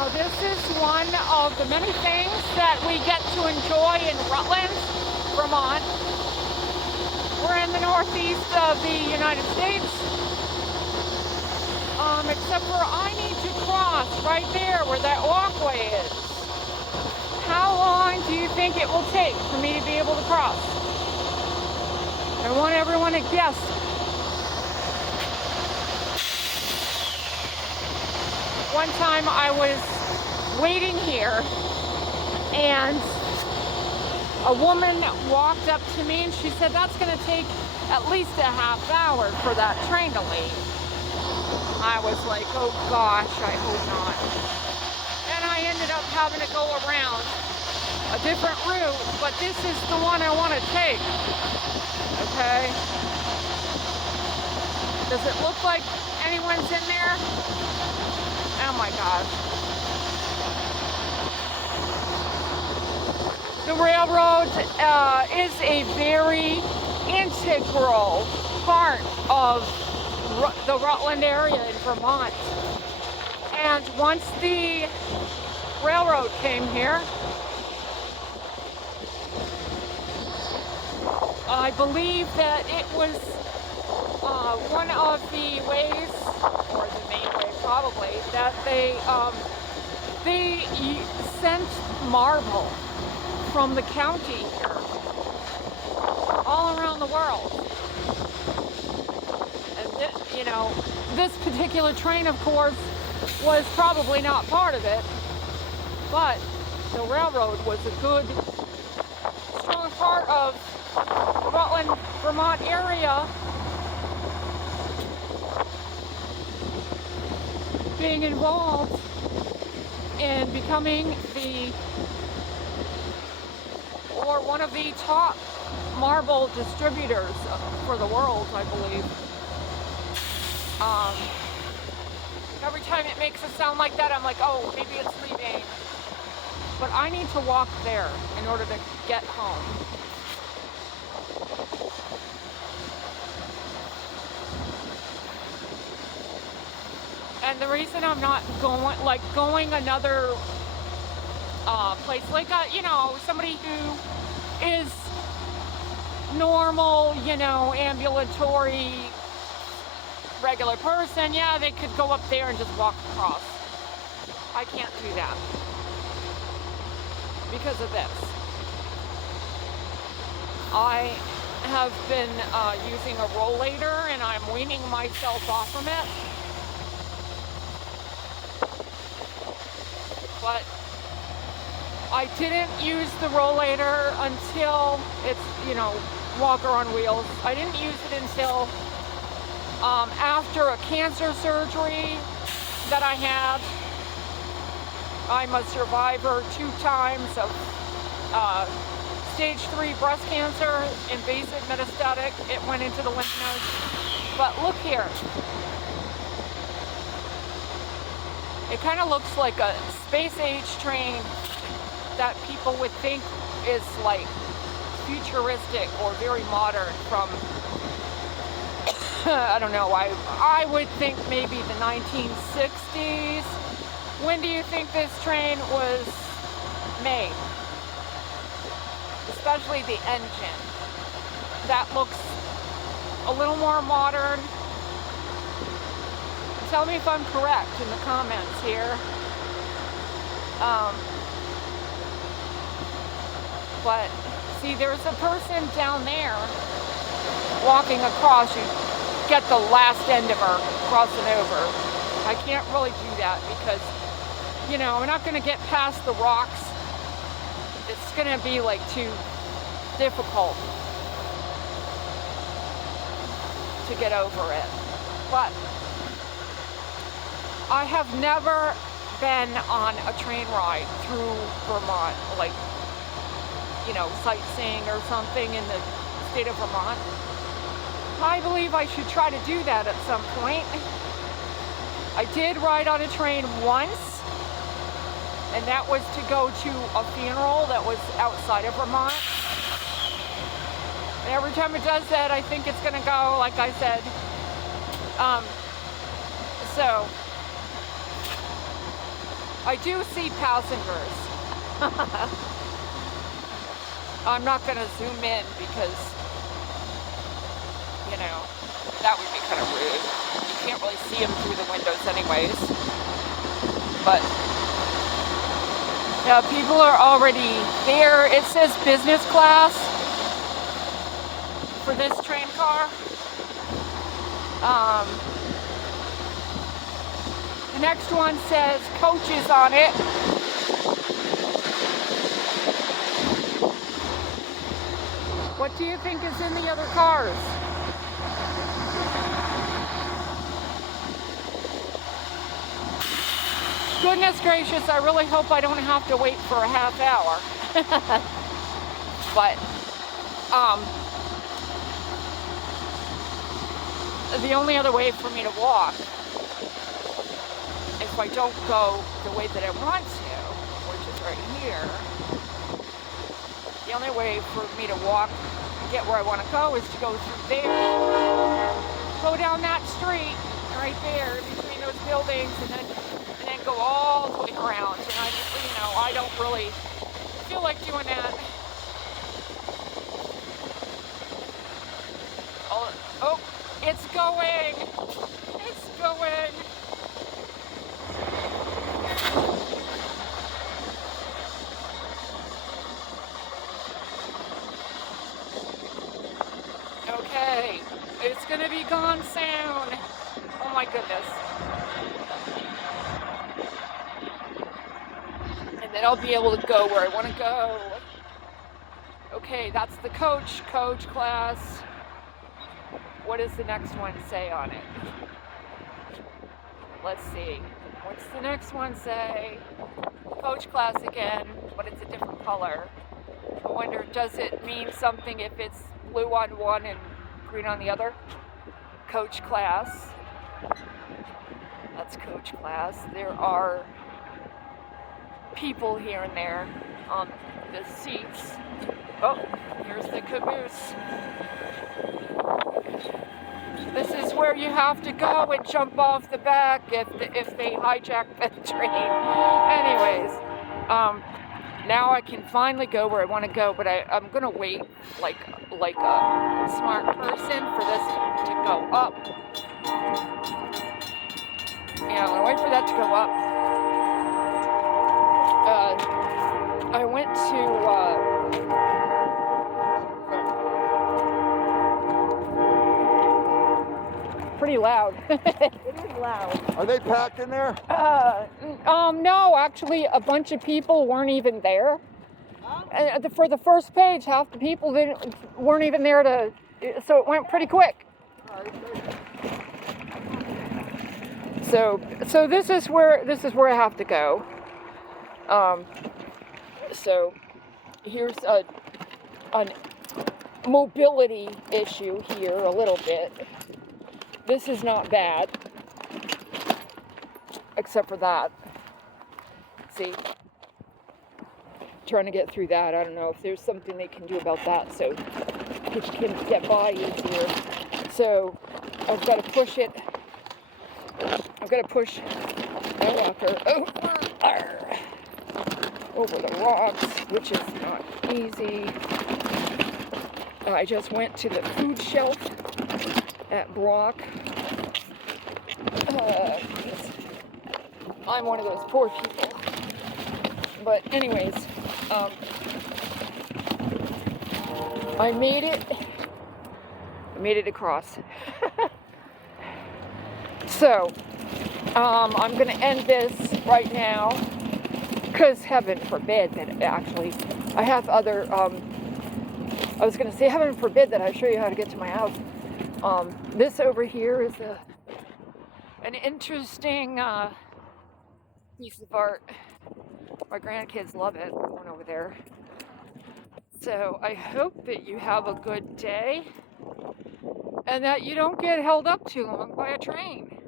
know, this is one of the many things that we get to enjoy in Rutland, Vermont. We're in the northeast of the United States, except for I need to cross right there where that walkway is. How long do you think it will take for me to be able to cross? I want everyone to guess. One time I was waiting here and a woman walked up to me and she said, that's going to take at least a half hour for that train to leave. I was like, oh gosh, I hope not. And I ended up having to go around a different route, but this is the one I want to take. Okay? Does it look like anyone's in there? Oh my gosh. The railroad is a very integral part of the Rutland area in Vermont. And once the railroad came here, I believe that it was one of the ways, or the main way probably, that they sent marble from the county here all around the world. And you know, this particular train, of course, was probably not part of it, but the railroad was a good, strong part of the Rutland, Vermont area, being involved in becoming one of the top marble distributors for the world, I believe. Every time it makes it sound like that, I'm like, oh, maybe it's leaving. But I need to walk there in order to get home. And the reason I'm not going another place, like you know, somebody who is normal, you know, ambulatory, regular person, yeah, they could go up there and just walk across. I can't do that because of this. I have been using a rollator and I'm weaning myself off from it. But I didn't use the rollator until it's, you know, walker on wheels. I didn't use it until after a cancer surgery that I had. I'm a survivor 2 times of stage 3 breast cancer, invasive metastatic. It went into the lymph nodes. But look here. It kind of looks like a space-age train that people would think is like futuristic or very modern from, I don't know, I would think maybe the 1960s. When do you think this train was made? Especially the engine. That looks a little more modern. Tell me if I'm correct in the comments here. But see, there's a person down there walking across. You get the last end of her crossing over. I can't really do that because, you know, I'm not going to get past the rocks. It's going to be like too difficult to get over it. But I have never been on a train ride through Vermont, like, you know, sightseeing or something in the state of Vermont. I believe I should try to do that at some point. I did ride on a train once, and that was to go to a funeral that was outside of Vermont. And every time it does that, I think it's gonna go, like I said. I do see passengers. I'm not going to zoom in because, you know, that would be kind of rude. You can't really see them through the windows anyways. But, yeah, people are already there. It says business class for this train car. The next one says coaches on it. What do you think is in the other cars? Goodness gracious, I really hope I don't have to wait for a half hour. But, the only other way for me to walk, if I don't go the way that I want to, which is right here, the only way for me to walk and get where I want to go is to go through there, go down that street right there between those buildings, and then go all the way around. And I don't really feel like doing that. Oh, it's going. It's going. Okay, it's gonna be gone soon. Oh my goodness. And then I'll be able to go where I want to go. Okay, that's the coach class. What does the next one say on it? Let's see. What's the next one say? Coach class again, but it's a different color. I wonder, does it mean something if it's blue on one and green on the other? Coach class. That's coach class. There are people here and there on the seats. Oh, here's the caboose. This is where you have to go and jump off the back if they hijack the train. Anyways, now I can finally go where I want to go, but I'm gonna wait like a smart person for this to go up. Yeah, I'm gonna wait for that to go up. I went to pretty loud. It is loud. Are they packed in there? No, actually, a bunch of people weren't even there. For the first page, half the people weren't even there so it went pretty quick. So this is where I have to go. So here's a mobility issue here a little bit. This is not bad, except for that. See, trying to get through that. I don't know if there's something they can do about that so people can get by easier. So I've got to push it. I've got to push my walker over the rocks, which is not easy. I just went to the food shelf at Brock. I'm one of those poor people. But anyways, I made it across. So, I'm going to end this right now, because heaven forbid that actually, I have other, I was going to say heaven forbid that I show you how to get to my house. This over here is an interesting piece of art. My grandkids love it, one over there. So I hope that you have a good day and that you don't get held up too long by a train.